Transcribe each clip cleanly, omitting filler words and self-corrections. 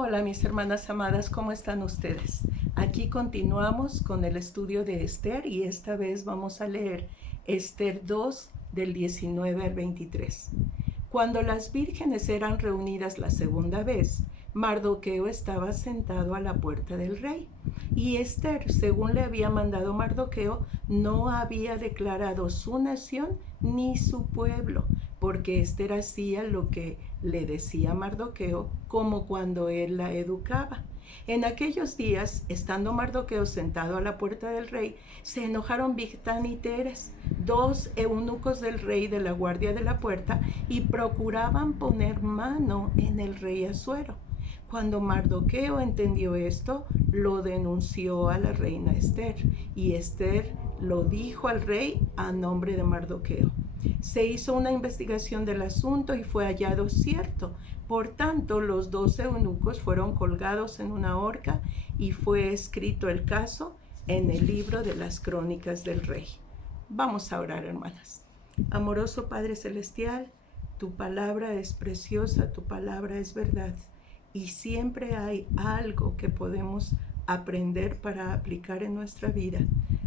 Hola mis hermanas amadas, ¿cómo están ustedes? Aquí continuamos con el estudio de Esther y esta vez vamos a leer Esther 2 del 19 al 23. Cuando las vírgenes eran reunidas la segunda vez, Mardoqueo estaba sentado a la puerta del rey. Y Esther, según le había mandado Mardoqueo, no había declarado su nación ni su pueblo, porque Esther hacía lo que le decía Mardoqueo, como cuando él la educaba. En aquellos días, estando Mardoqueo sentado a la puerta del rey, se enojaron Bigtán y Teres, dos eunucos del rey de la guardia de la puerta, y procuraban poner mano en el rey Asuero. Cuando Mardoqueo entendió esto, lo denunció a la reina Esther, y Esther lo dijo al rey a nombre de Mardoqueo. Se hizo una investigación del asunto y fue hallado cierto. Por tanto, los dos eunucos fueron colgados en una horca y fue escrito el caso en el libro de las crónicas del rey. Vamos a orar, hermanas. Amoroso Padre Celestial, tu palabra es preciosa, tu palabra es verdad. Y siempre hay algo que podemos aprender para aplicar en nuestra vida,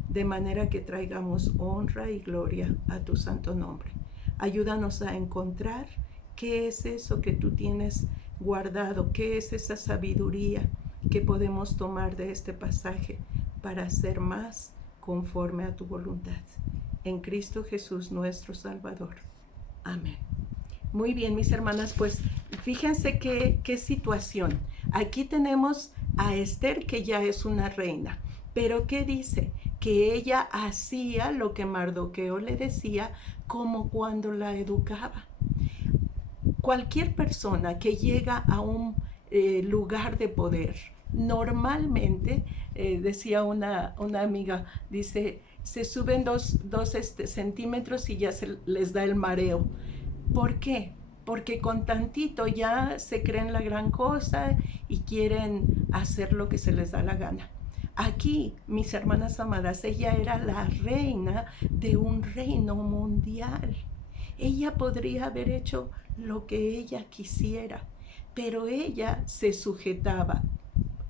de manera que traigamos honra y gloria a tu santo nombre. Ayúdanos a encontrar qué es eso que tú tienes guardado, qué es esa sabiduría que podemos tomar de este pasaje para ser más conforme a tu voluntad. En Cristo Jesús nuestro Salvador. Amén. Muy bien, mis hermanas, pues fíjense qué situación. Aquí tenemos a Esther, que ya es una reina, pero ¿qué dice? Que ella hacía lo que Mardoqueo le decía, como cuando la educaba. Cualquier persona que llega a un lugar de poder, normalmente, decía una amiga, dice, se suben dos centímetros y ya se les da el mareo. ¿Por qué? Porque con tantito ya se creen la gran cosa y quieren hacer lo que se les da la gana. Aquí, mis hermanas amadas, ella era la reina de un reino mundial. Ella podría haber hecho lo que ella quisiera, pero ella se sujetaba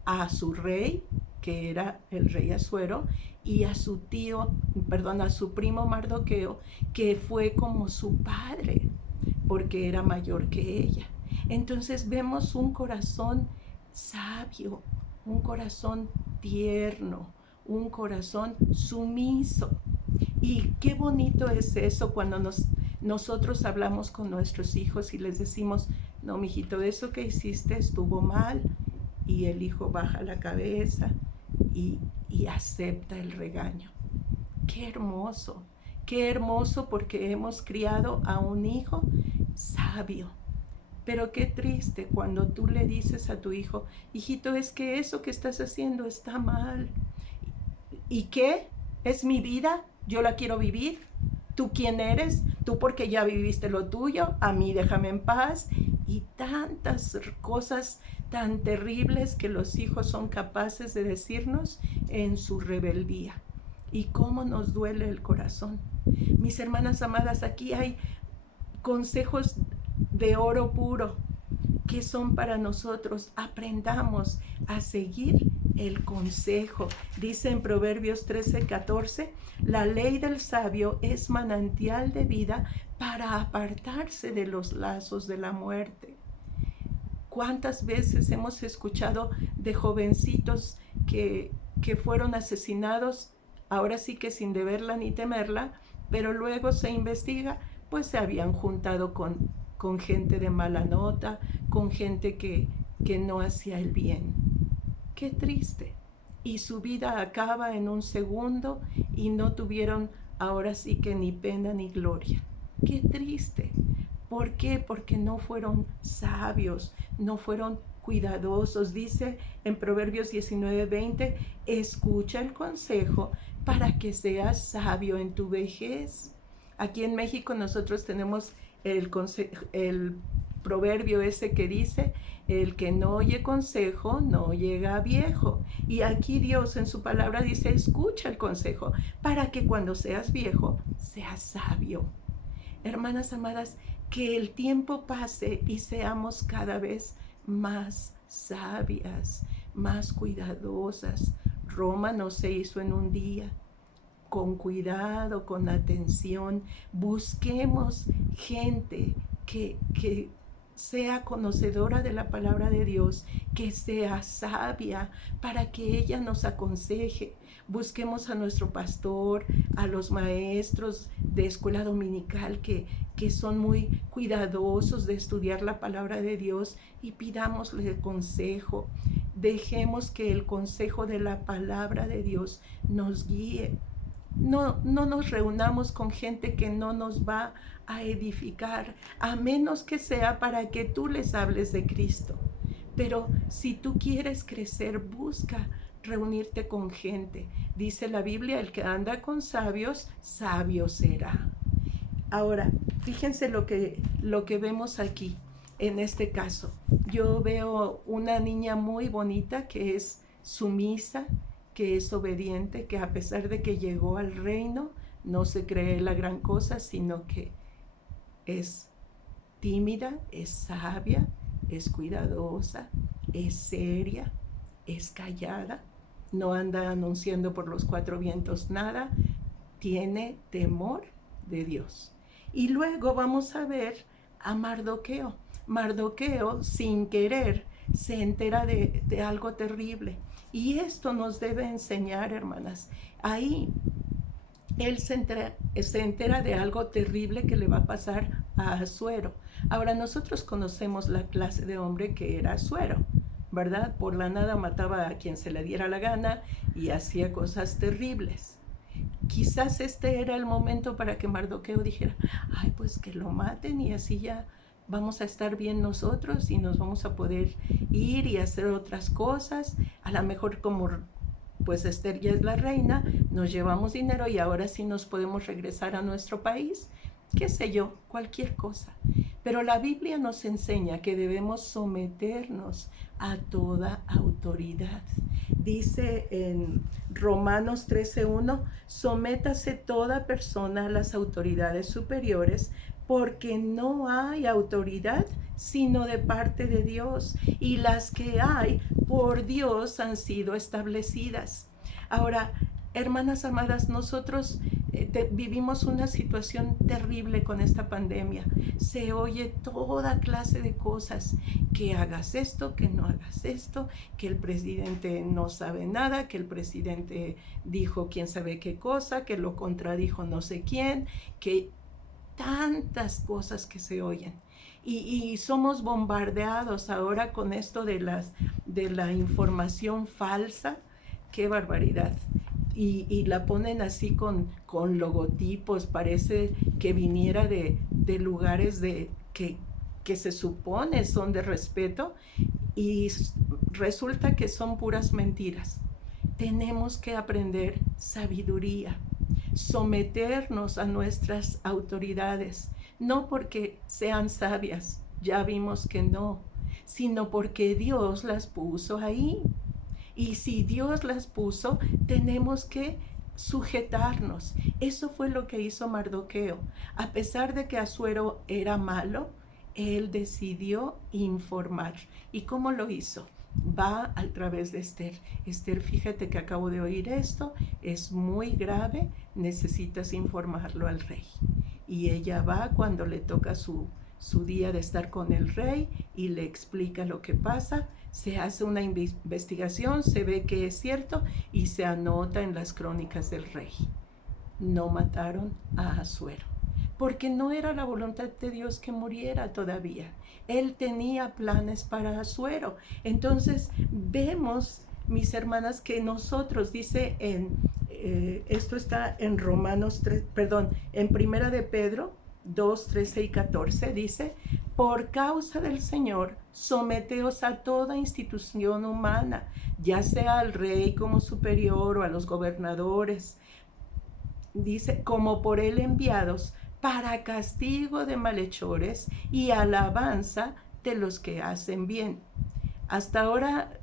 a su rey, que era el rey Asuero, y a su a su primo Mardoqueo, que fue como su padre, porque era mayor que ella. Entonces vemos un corazón sabio, un corazón tierno, un corazón sumiso. Y qué bonito es eso cuando nosotros hablamos con nuestros hijos y les decimos, no, mijito, eso que hiciste estuvo mal. Y el hijo baja la cabeza y acepta el regaño. Qué hermoso porque hemos criado a un hijo sabio. Pero qué triste cuando tú le dices a tu hijo, hijito, es que eso que estás haciendo está mal. ¿Y qué? ¿Es mi vida? ¿Yo la quiero vivir? ¿Tú quién eres? Tú porque ya viviste lo tuyo, a mí déjame en paz. Y tantas cosas tan terribles que los hijos son capaces de decirnos en su rebeldía. Y cómo nos duele el corazón. Mis hermanas amadas, aquí hay consejos de oro puro que son para nosotros. Aprendamos a seguir el consejo. Dice en Proverbios 13:14, la ley del sabio es manantial de vida para apartarse de los lazos de la muerte. ¿Cuántas veces hemos escuchado de jovencitos que fueron asesinados, ahora sí que sin deberla ni temerla, pero luego se investiga, pues se habían juntado con gente de mala nota, con gente que no hacía el bien? Qué triste. Y su vida acaba en un segundo y no tuvieron ahora sí que ni pena ni gloria. Qué triste. ¿Por qué? Porque no fueron sabios, no fueron cuidadosos. Dice en Proverbios 19:20, escucha el consejo para que seas sabio en tu vejez. Aquí en México nosotros tenemos el proverbio ese que dice, el que no oye consejo no llega a viejo. Y aquí Dios en su palabra dice, escucha el consejo para que cuando seas viejo seas sabio. Hermanas amadas, que el tiempo pase y seamos cada vez más sabias, más cuidadosas. Roma no se hizo en un día. Con cuidado, con atención, busquemos gente que sea conocedora de la palabra de Dios, que sea sabia, para que ella nos aconseje. Busquemos a nuestro pastor, a los maestros de escuela dominical que son muy cuidadosos de estudiar la palabra de Dios, y pidámosle consejo. Dejemos que el consejo de la palabra de Dios nos guíe. No nos reunamos con gente que no nos va a edificar, a menos que sea para que tú les hables de Cristo. Pero si tú quieres crecer, busca reunirte con gente. Dice la Biblia, el que anda con sabios, sabio será. Ahora, fíjense lo que vemos aquí, en este caso. Yo veo una niña muy bonita que es sumisa, que es obediente, que a pesar de que llegó al reino, no se cree la gran cosa, sino que es tímida, es sabia, es cuidadosa, es seria, es callada, no anda anunciando por los cuatro vientos nada, tiene temor de Dios. Y luego vamos a ver a Mardoqueo. Mardoqueo, sin querer, se entera de algo terrible. Y esto nos debe enseñar, hermanas. Ahí él se entera de algo terrible que le va a pasar a Asuero. Ahora, nosotros conocemos la clase de hombre que era Asuero, ¿verdad? Por la nada mataba a quien se le diera la gana y hacía cosas terribles. Quizás este era el momento para que Mardoqueo dijera, ay, pues que lo maten y así ya vamos a estar bien nosotros y nos vamos a poder ir y hacer otras cosas. A lo mejor como pues Esther ya es la reina, nos llevamos dinero y ahora sí nos podemos regresar a nuestro país, qué sé yo, cualquier cosa. Pero la Biblia nos enseña que debemos someternos a toda autoridad. Dice en Romanos 13:1, sométase toda persona a las autoridades superiores, porque no hay autoridad sino de parte de Dios, y las que hay por Dios han sido establecidas. Ahora, hermanas amadas, nosotros vivimos una situación terrible con esta pandemia. Se oye toda clase de cosas, que hagas esto, que no hagas esto, que el presidente no sabe nada, que el presidente dijo quién sabe qué cosa, que lo contradijo no sé quién, que tantas cosas que se oyen. Y somos bombardeados ahora con esto de la información falsa. ¡Qué barbaridad! Y la ponen así con logotipos, parece que viniera de lugares que se supone son de respeto, y resulta que son puras mentiras. Tenemos que aprender sabiduría, someternos a nuestras autoridades, no porque sean sabias, ya vimos que no, sino porque Dios las puso ahí. Y si Dios las puso, tenemos que sujetarnos. Eso fue lo que hizo Mardoqueo. A pesar de que Asuero era malo, él decidió informar. ¿Y cómo lo hizo? Va a través de Esther. Esther, fíjate que acabo de oír esto, es muy grave, necesitas informarlo al rey. Y ella va cuando le toca su día de estar con el rey y le explica lo que pasa. Se hace una investigación, se ve que es cierto y se anota en las crónicas del rey. No mataron a Asuero, porque no era la voluntad de Dios que muriera todavía. Él tenía planes para Asuero. Entonces vemos, mis hermanas, que nosotros, dice esto está en Romanos 3, perdón, en Primera de Pedro 2, 13 y 14, dice, por causa del Señor, someteos a toda institución humana, ya sea al rey como superior o a los gobernadores, dice, como por él enviados, para castigo de malhechores y alabanza de los que hacen bien. Hasta ahora,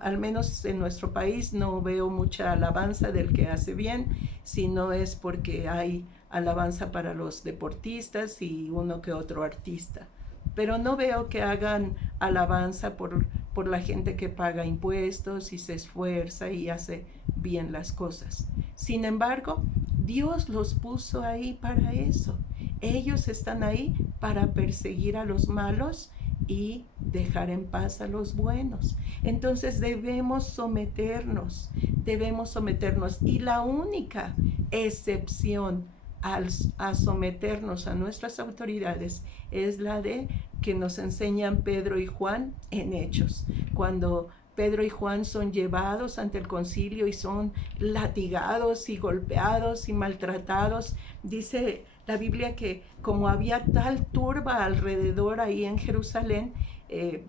al menos en nuestro país, no veo mucha alabanza del que hace bien, sino es porque hay alabanza para los deportistas y uno que otro artista. pero no veo que hagan alabanza por la gente que paga impuestos y se esfuerza y hace bien las cosas. Sin embargo, Dios los puso ahí para eso. Ellos están ahí para perseguir a los malos y dejar en paz a los buenos. Entonces debemos someternos. Y la única excepción a someternos a nuestras autoridades es la de que nos enseñan Pedro y Juan en Hechos, cuando Pedro y Juan son llevados ante el concilio y son latigados y golpeados y maltratados. Dice la Biblia que como había tal turba alrededor ahí en Jerusalén,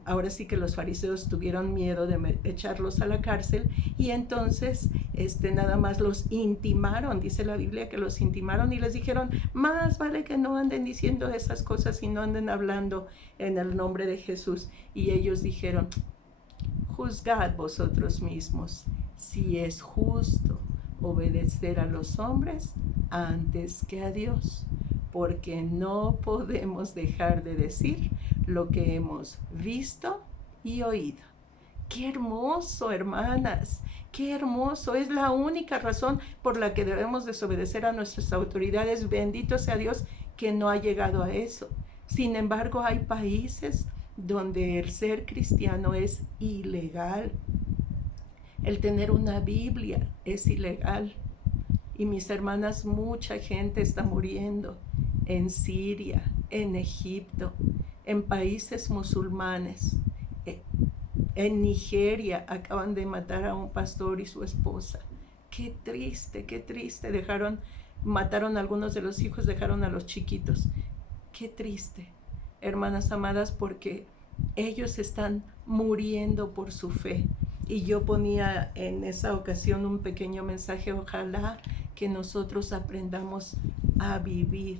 ahora sí que los fariseos tuvieron miedo de echarlos a la cárcel y entonces nada más los intimaron, dice la Biblia que los intimaron y les dijeron, más vale que no anden diciendo esas cosas y no anden hablando en el nombre de Jesús. Y ellos dijeron, juzgad vosotros mismos si es justo obedecer a los hombres antes que a Dios, porque no podemos dejar de decir lo que hemos visto y oído. ¡Qué hermoso, hermanas! ¡Qué hermoso! Es la única razón por la que debemos desobedecer a nuestras autoridades. Bendito sea Dios que no ha llegado a eso. Sin embargo, hay países donde el ser cristiano es ilegal. El tener una Biblia es ilegal. Y mis hermanas, mucha gente está muriendo en Siria, en Egipto, en países musulmanes. En Nigeria acaban de matar a un pastor y su esposa. Qué triste, qué triste. Mataron a algunos de los hijos, dejaron a los chiquitos. Qué triste, hermanas amadas, porque ellos están muriendo por su fe. Y yo ponía en esa ocasión un pequeño mensaje, ojalá que nosotros aprendamos a vivir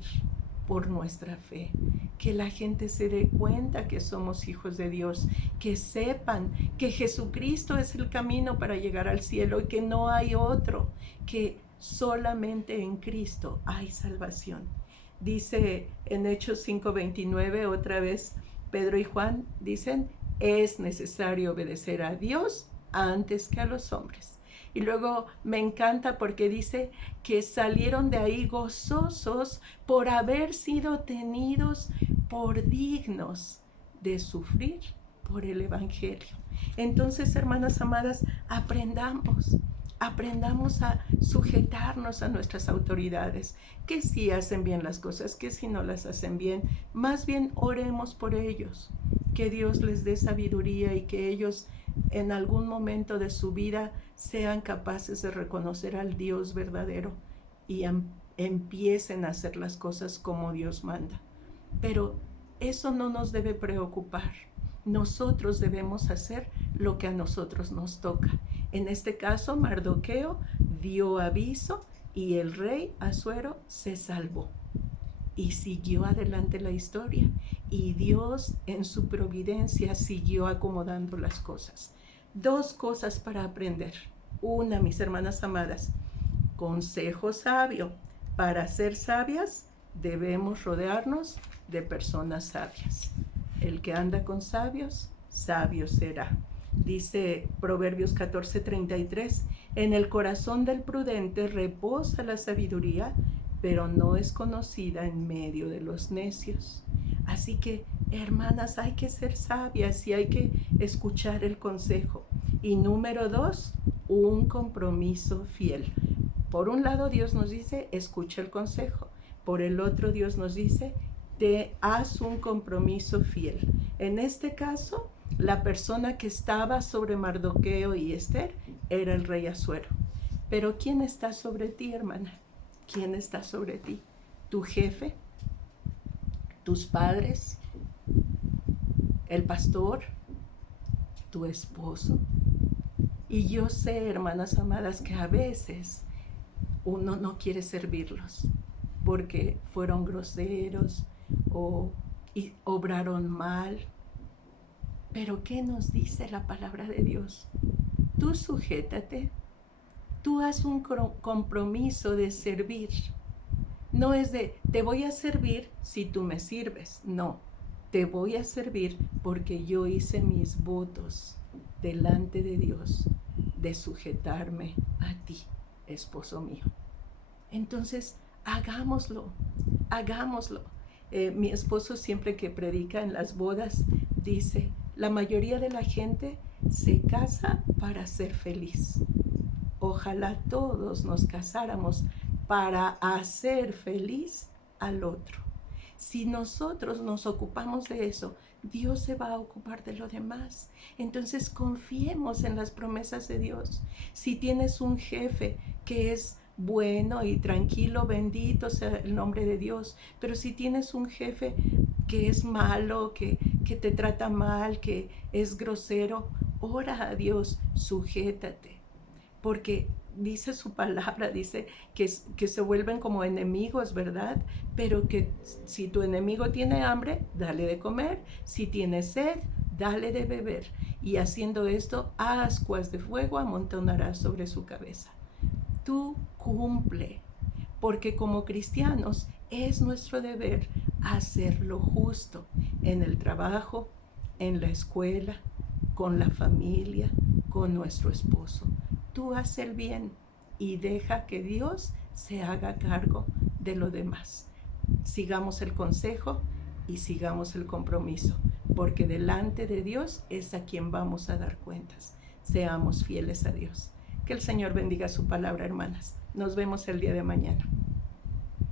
por nuestra fe, que la gente se dé cuenta que somos hijos de Dios, que sepan que Jesucristo es el camino para llegar al cielo y que no hay otro, que solamente en Cristo hay salvación. Dice en Hechos 5:29, otra vez Pedro y Juan dicen, es necesario obedecer a Dios antes que a los hombres. Y luego me encanta porque dice que salieron de ahí gozosos por haber sido tenidos por dignos de sufrir por el Evangelio. Entonces, hermanas amadas, aprendamos a sujetarnos a nuestras autoridades, que si hacen bien las cosas, que si no las hacen bien, más bien oremos por ellos, que Dios les dé sabiduría y que ellos en algún momento de su vida sean capaces de reconocer al Dios verdadero y empiecen a hacer las cosas como Dios manda. Pero eso no nos debe preocupar. Nosotros debemos hacer lo que a nosotros nos toca. En este caso, Mardoqueo dio aviso y el rey Asuero se salvó. Y siguió adelante la historia. Y Dios en su providencia siguió acomodando las cosas. Dos cosas para aprender. Una, mis hermanas amadas, consejo sabio. Para ser sabias debemos rodearnos de personas sabias. El que anda con sabios, sabio será. Dice Proverbios 14:33, en el corazón del prudente reposa la sabiduría, pero no es conocida en medio de los necios. Así que, hermanas, hay que ser sabias y hay que escuchar el consejo. Y número 2, un compromiso fiel. Por un lado, Dios nos dice, escucha el consejo. Por el otro, Dios nos dice, haz un compromiso fiel. En este caso, la persona que estaba sobre Mardoqueo y Esther era el rey Asuero. Pero ¿quién está sobre ti, hermana? ¿Quién está sobre ti? ¿Tu jefe? ¿Tus padres? ¿El pastor? ¿Tu esposo? Y yo sé, hermanas amadas, que a veces uno no quiere servirlos porque fueron groseros o obraron mal. Pero ¿qué nos dice la palabra de Dios? Tú sujétate, tú haz un compromiso de servir. No es de, te voy a servir si tú me sirves, no. Te voy a servir porque yo hice mis votos delante de Dios de sujetarme a ti, esposo mío. Entonces, hagámoslo, hagámoslo. Mi esposo siempre que predica en las bodas dice, la mayoría de la gente se casa para ser feliz. Ojalá todos nos casáramos para hacer feliz al otro. Si nosotros nos ocupamos de eso, Dios se va a ocupar de lo demás. Entonces confiemos en las promesas de Dios. Si tienes un jefe que es bueno y tranquilo, bendito sea el nombre de Dios. Pero si tienes un jefe que es malo, que te trata mal, que es grosero, ora a Dios, sujétate. Porque dice su palabra, dice que se vuelven como enemigos, ¿verdad? Pero que si tu enemigo tiene hambre, dale de comer. Si tiene sed, dale de beber. Y haciendo esto, ascuas de fuego amontonarás sobre su cabeza. Tú cumple, porque como cristianos es nuestro deber hacer lo justo en el trabajo, en la escuela, con la familia, con nuestro esposo. Tú haz el bien y deja que Dios se haga cargo de lo demás. Sigamos el consejo y sigamos el compromiso, porque delante de Dios es a quien vamos a dar cuentas. Seamos fieles a Dios. Que el Señor bendiga su palabra, hermanas. Nos vemos el día de mañana.